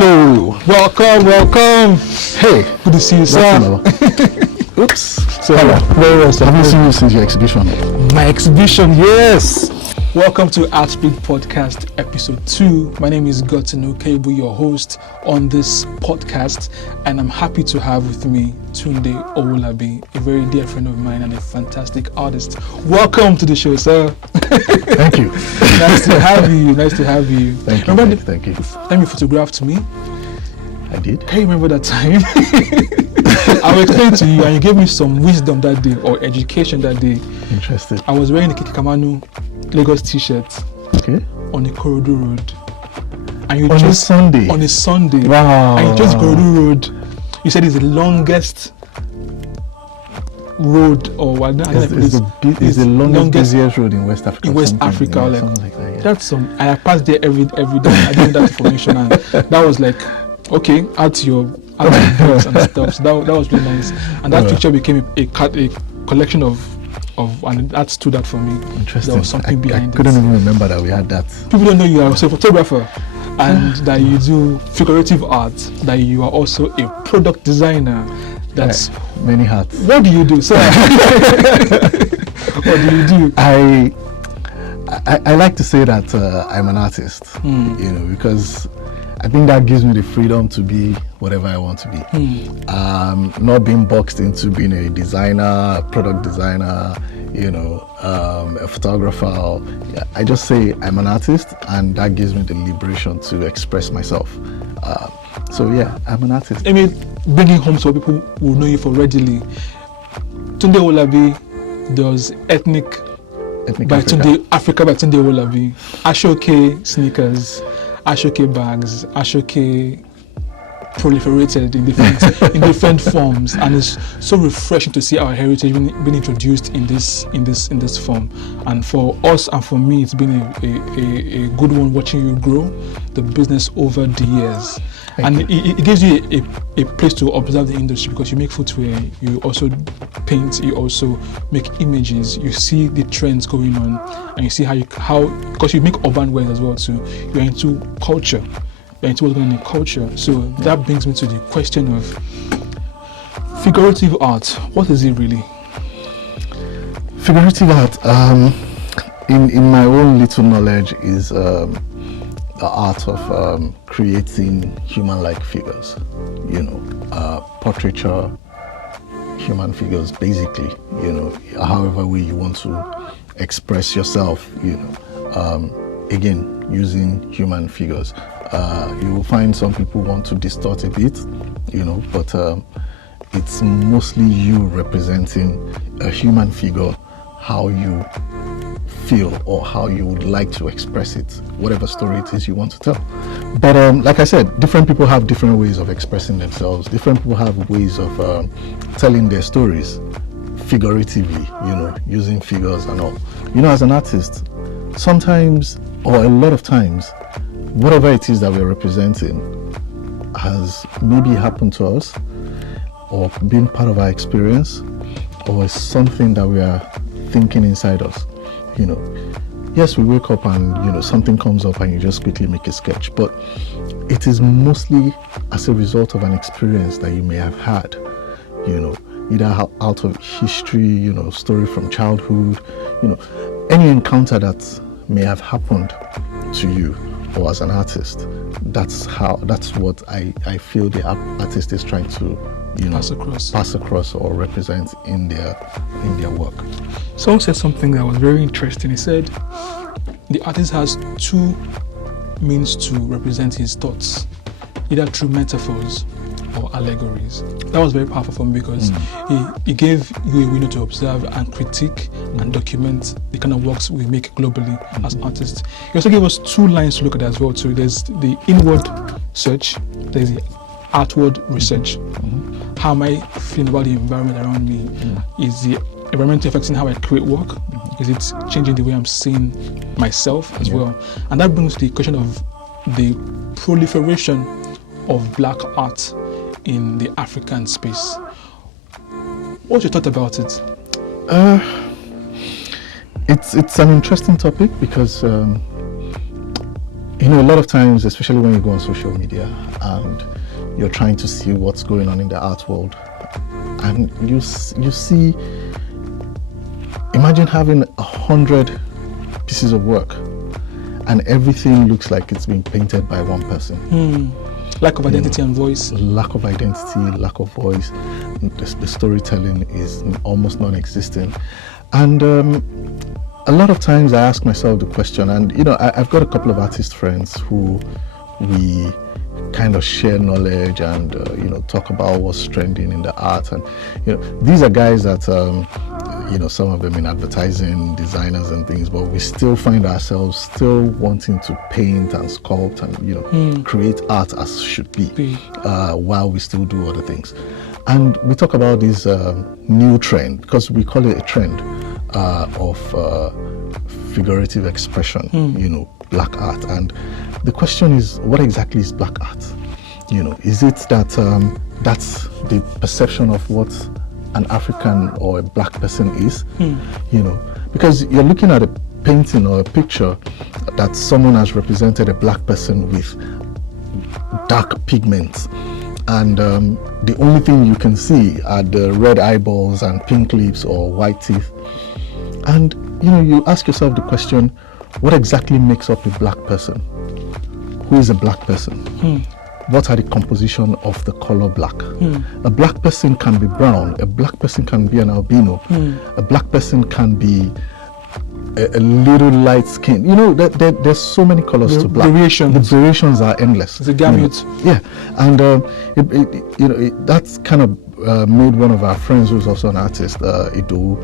Hello. Welcome. Hey. Good to see you, sir. Oops. So, very well, sir. I haven't seen you since your exhibition. My exhibition, yes. Welcome to Outspeed Podcast Episode 2. My name is Tunde Owolabi, your host on this podcast, and I'm happy to have with me Tunde Owolabi, a very dear friend of mine and a fantastic artist. Welcome to the show, sir. Thank you. Nice to have you. Thank you. Remember Thank you. Time you photographed me? I did. Can you remember that time? I will explain to you, and you gave me some wisdom that day, or education that day. Interesting. I was wearing a Kikikamanu Lagos t-shirt Okay. on a Ikorodu road. And you On a Sunday? On a Sunday. Wow. And you chose Ikorodu road. You said it's the longest road, or what? It's the longest, busiest road in West Africa. In West Africa, yeah, like, something like that, yeah. That's some. I passed there every day. I did that information, and that was like, okay, add to your books and stuff. So that was really nice. And that picture became a collection of, and that stood out for me. Interesting. There was something behind I couldn't even remember that we had that. People don't know you are also a photographer, and that you do figurative art, that you are also a product designer. That's many hats. What do you do, sir? What do you do? I like to say that I'm an artist, because I think that gives me the freedom to be whatever I want to be. Not being boxed into being a designer, a product designer, a photographer. I just say I'm an artist, and that gives me the liberation to express myself. So yeah, I'm an artist. I mean, bringing home so people will know you for readily. Tunde Owolabi does Ethnic by Africa by Tunde Owolabi. Ashoke sneakers, Ashoke bags, Ashoke proliferated in different forms, and it's so refreshing to see our heritage being introduced in this form. And for us and for me, it's been a good one watching you grow the business over the years. It gives you a place to observe the industry, because you make footwear, you also paint, you also make images, you see the trends going on, and you see how because you make urban wear as well too. You're into culture. You're into what's going on in culture. So that brings me to the question of figurative art. What is it really? Figurative art, in my own little knowledge, is the art of creating human-like figures, portraiture, human figures, basically, however way you want to express yourself, again, using human figures. You will find some people want to distort a bit, but it's mostly you representing a human figure, how you feel or how you would like to express it, whatever story it is you want to tell. But like I said, different people have different ways of expressing themselves. Different people have ways of telling their stories figuratively, using figures and all. As an artist, sometimes, or a lot of times, whatever it is that we're representing has maybe happened to us, or been part of our experience, or is something that we are thinking inside us. Yes, we wake up and something comes up and you just quickly make a sketch, but it is mostly as a result of an experience that you may have had, either out of history, story from childhood, any encounter that may have happened to you, or as an artist. That's what I feel the artist is trying to pass across or represent in their work. Someone said something that was very interesting. He said the artist has two means to represent his thoughts, either through metaphors or allegories. That was very powerful for me, because he gave you a window to observe and critique and document the kind of works we make globally as artists. He also gave us two lines to look at as well too. There's the inward search, there's the outward research. How am I feeling about the environment around me? Is the environment affecting how I create work? Is it changing the way I'm seeing myself as well? And that brings the question of the proliferation of black art in the African space. What's your thought about it? It's an interesting topic, because You know, a lot of times, especially when you go on social media and you're trying to see what's going on in the art world, and you see, imagine having 100 pieces of work and everything looks like it's been painted by one person. Lack of identity and voice. Lack of identity, lack of voice. The storytelling is almost non-existent. And a lot of times I ask myself the question, and you know, I've got a couple of artist friends who we kind of share knowledge and you know, talk about what's trending in the art. And you know, these are guys that you know, some of them in advertising, designers and things, but we still find ourselves still wanting to paint and sculpt and, you know, create art as should be, while we still do other things. And we talk about this new trend, because we call it a trend of figurative expression, you know, black art. And the question is, what exactly is black art? You know, is it that that's the perception of what an African or a black person is? You know, because you're looking at a painting or a picture that someone has represented a black person with dark pigments, and the only thing you can see are the red eyeballs and pink lips or white teeth. And you know, you ask yourself the question, what exactly makes up a black person? Who is a black person? What are the composition of the color black? A black person can be brown, a black person can be an albino, a black person can be a little light skin. You know, there's so many colors to black. Variations. The variations are endless. It's a gamut. You know? Yeah, and you know, that's kind of made one of our friends who's also an artist, Ido.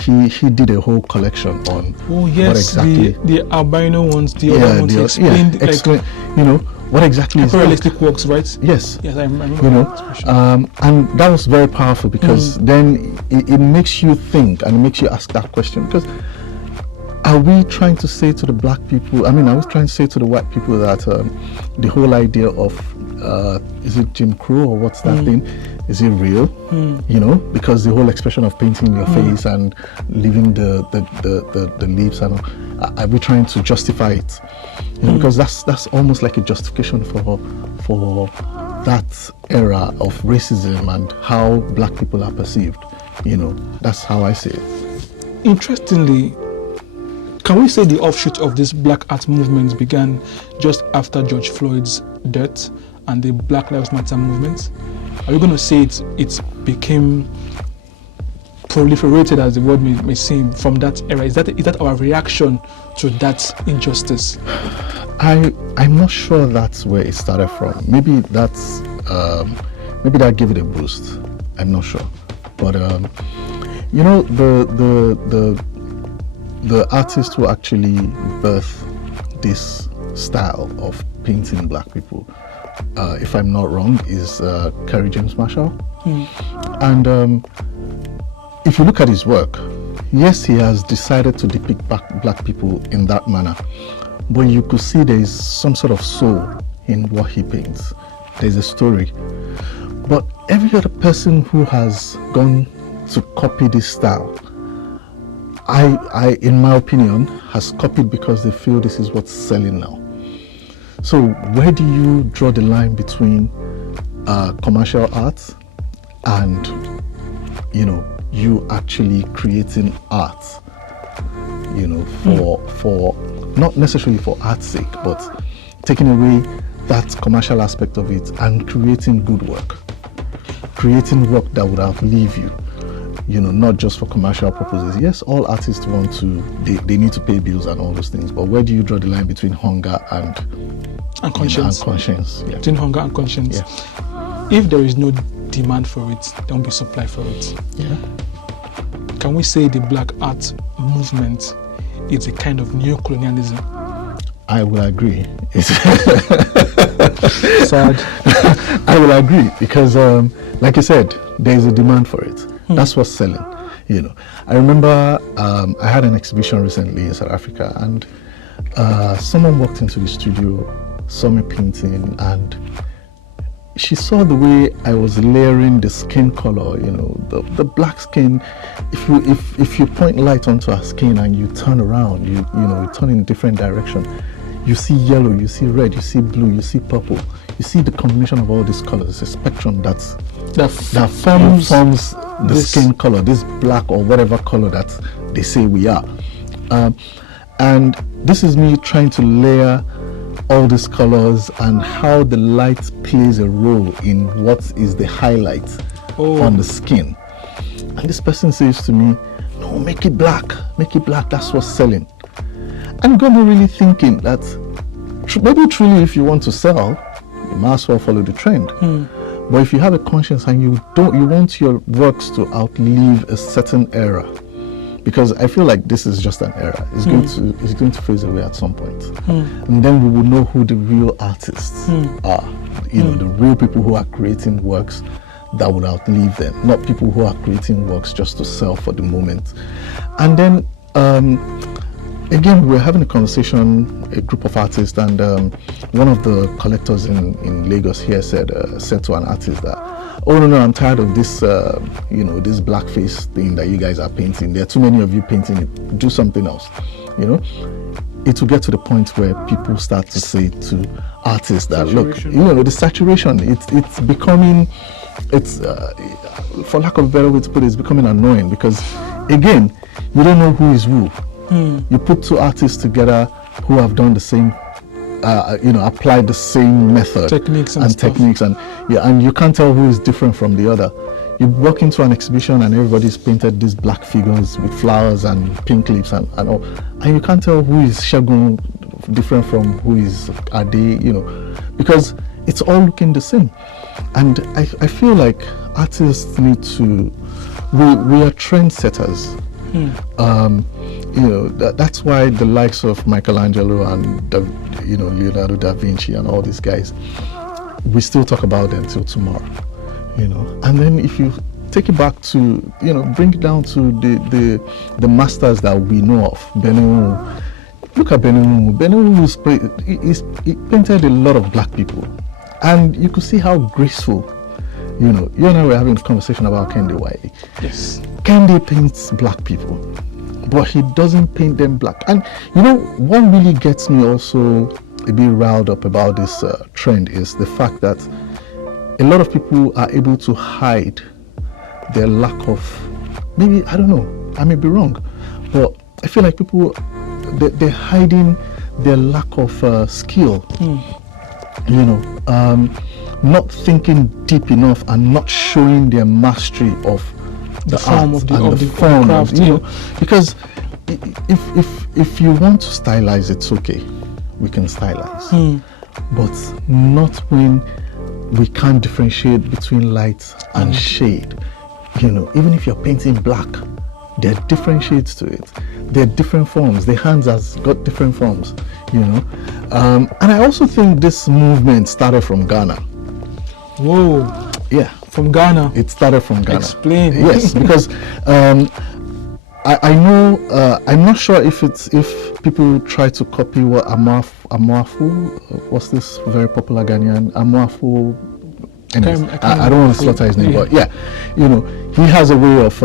He did a whole collection on what exactly the albino ones, the other ones explained, you know, what exactly is realistic works, right? Yes. Yes, I remember. You know, and that was very powerful, because then it makes you think and it makes you ask that question. Because are we trying to say to the black people, I mean, are we trying to say to the white people that the whole idea of is it Jim Crow or what's that thing? Is it real? You know, because the whole expression of painting your face and leaving the leaves and all, are we trying to justify it? You know, because that's almost like a justification for that era of racism and how black people are perceived. You know, that's how I see it. Interestingly, can we say the offshoot of this black art movement began just after George Floyd's death and the Black Lives Matter movement? Are you going to say it became proliferated, as the word may seem, from that era? Is that our reaction to that injustice? I'm not sure that's where it started from. Maybe that's maybe that gave it a boost. I'm not sure, but you know, the artist who actually birthed this style of painting black people, if I'm not wrong, is Kerry James Marshall. And if you look at his work, yes, he has decided to depict black people in that manner, but you could see there is some sort of soul in what he paints. There's a story. But every other person who has gone to copy this style, I in my opinion, has copied because they feel this is what's selling now. So where do you draw the line between commercial art and, you know, you actually creating art, you know, for not necessarily for art's sake, but taking away that commercial aspect of it and creating good work, creating work that would outlive you, you know, not just for commercial purposes. Yes, all artists want to, they need to pay bills and all those things, but where do you draw the line between hunger and conscience? You know, and conscience, yeah. Between hunger and conscience. Yeah. If there is no demand for it, there won't be supply for it. Yeah. Can we say the black art movement is a kind of neo-colonialism? I will agree. Sad. I will agree because, like you said, there is a demand for it. That's what's selling. You know, I remember I had an exhibition recently in South Africa, and someone walked into the studio, saw me painting, and she saw the way I was layering the skin color. You know, the black skin. If you point light onto her skin and you turn around, you know, you turn in a different direction, you see yellow, you see red, you see blue, you see purple. You see the combination of all these colors. It's a spectrum that forms the skin color, this black or whatever color that they say we are. And this is me trying to layer all these colors and how the light plays a role in what is the highlight on the skin. And this person says to me, no, make it black, that's what's selling. And got me really thinking that maybe truly if you want to sell, you might as well follow the trend. But if you have a conscience and you want your works to outlive a certain era, because I feel like this is just an era. It's going to phase away at some point. And then we will know who the real artists are. The real people who are creating works that would outlive them, not people who are creating works just to sell for the moment. And then again, we're having a conversation, a group of artists, and one of the collectors in Lagos here said to an artist that, oh no, I'm tired of this, this blackface thing that you guys are painting. There are too many of you painting it. Do something else. It will get to the point where people start to say to artists that, look, the saturation, it's becoming, for lack of a better way to put it, it's becoming annoying because, again, you don't know who is who. You put two artists together who have done the same, applied the same method, techniques, and you can't tell who is different from the other. You walk into an exhibition and everybody's painted these black figures with flowers and pink lips and all, and you can't tell who is Shagun different from who is Ade, because it's all looking the same. And I feel like artists need to, we are trendsetters. That's why the likes of Michelangelo and Leonardo da Vinci and all these guys, we still talk about them till tomorrow. And then if you take it back to, bring it down to the masters that we know of, Benenu. Look at Benenu. Benenu he painted a lot of black people, and you could see how graceful. You and I were having a conversation about Kende Wiley. Yes. Kende paints black people, but he doesn't paint them black. And what really gets me also a bit riled up about this trend is the fact that a lot of people are able to hide their lack of, maybe, I don't know, I may be wrong, but I feel like people, they're hiding their lack of skill. Not thinking deep enough and not showing their mastery of the form of the form craft, because if you want to stylize, it's okay, we can stylize, but not when we can't differentiate between light and shade. Even if you're painting black, there are different shades to it. There are different forms. The hands has got different forms, and I also think this movement started from Ghana. Whoa. Yeah. From Ghana. It started from Ghana. Explain. Yes, because I know, I'm not sure if people try to copy what Amoafu, what's this very popular Ghanaian, Amoafu, I don't want to slaughter his name, but he has a way of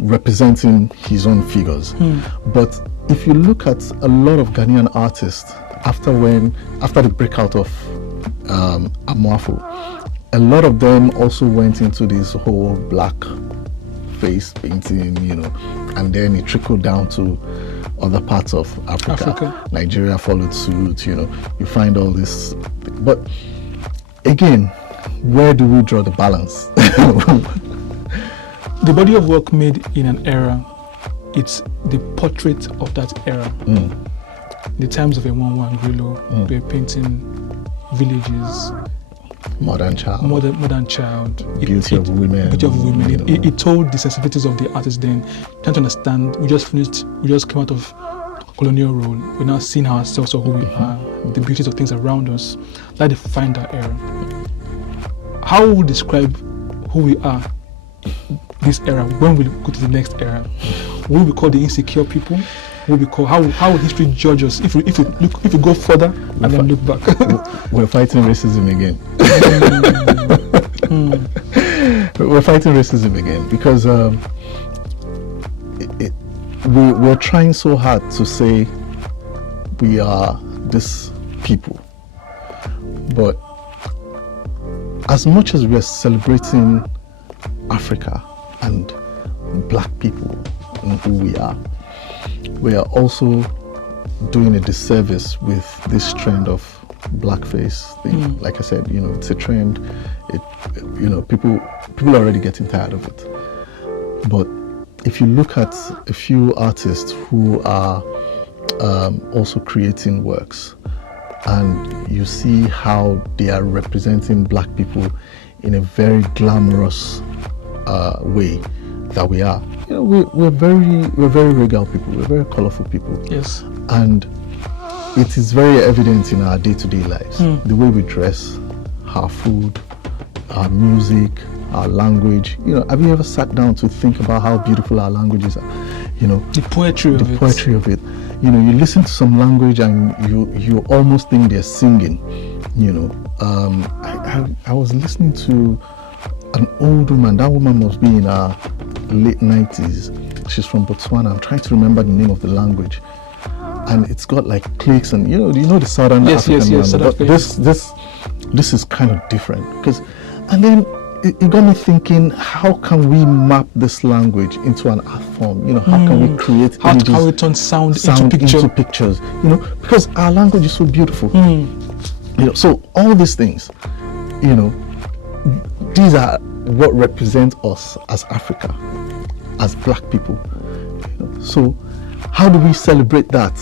representing his own figures. But if you look at a lot of Ghanaian artists, after the breakout of Amoafu, a lot of them also went into this whole black face painting, and then it trickled down to other parts of Africa. Nigeria followed suit, you find all this. But again, where do we draw the balance? The body of work made in an era, it's the portrait of that era. The times of a Grillo, they're painting villages, modern child, beauty of women. It told the sensitivities of the artists then, trying to understand. We just came out of colonial rule. We're now seeing ourselves or who we are, the beauties of things around us. That defined that era. How would we describe who we are this era when we go to the next era? What we call the insecure people? What we call how will history judge us if we go further and then look back? We're fighting racism again. We're fighting racism again because we're trying so hard to say we are this people. But as much as we're celebrating Africa and black people and who we are also doing a disservice with this trend of blackface thing. Like I said, it's a trend. People are already getting tired of it. But if you look at a few artists who are also creating works, and you see how they are representing black people in a very glamorous way that we are. We're very regal people. We're very colorful people. Yes. And it is very evident in our day-to-day lives. The way we dress, our food, our music, our language. Have you ever sat down to think about how beautiful our languages are? The poetry of it. You listen to some language and you almost think they're singing. I was listening to an old woman. That woman must be in her late 90s. She's from Botswana. I'm trying to remember the name of the language. And it's got like clicks and the Southern African language. But this is kind of different and then it got me thinking, how can we map this language into an art form? How can we create images, how we turn sound into pictures? Because our language is so beautiful. So all these things, these are what represent us as Africa, as black people. So how do we celebrate that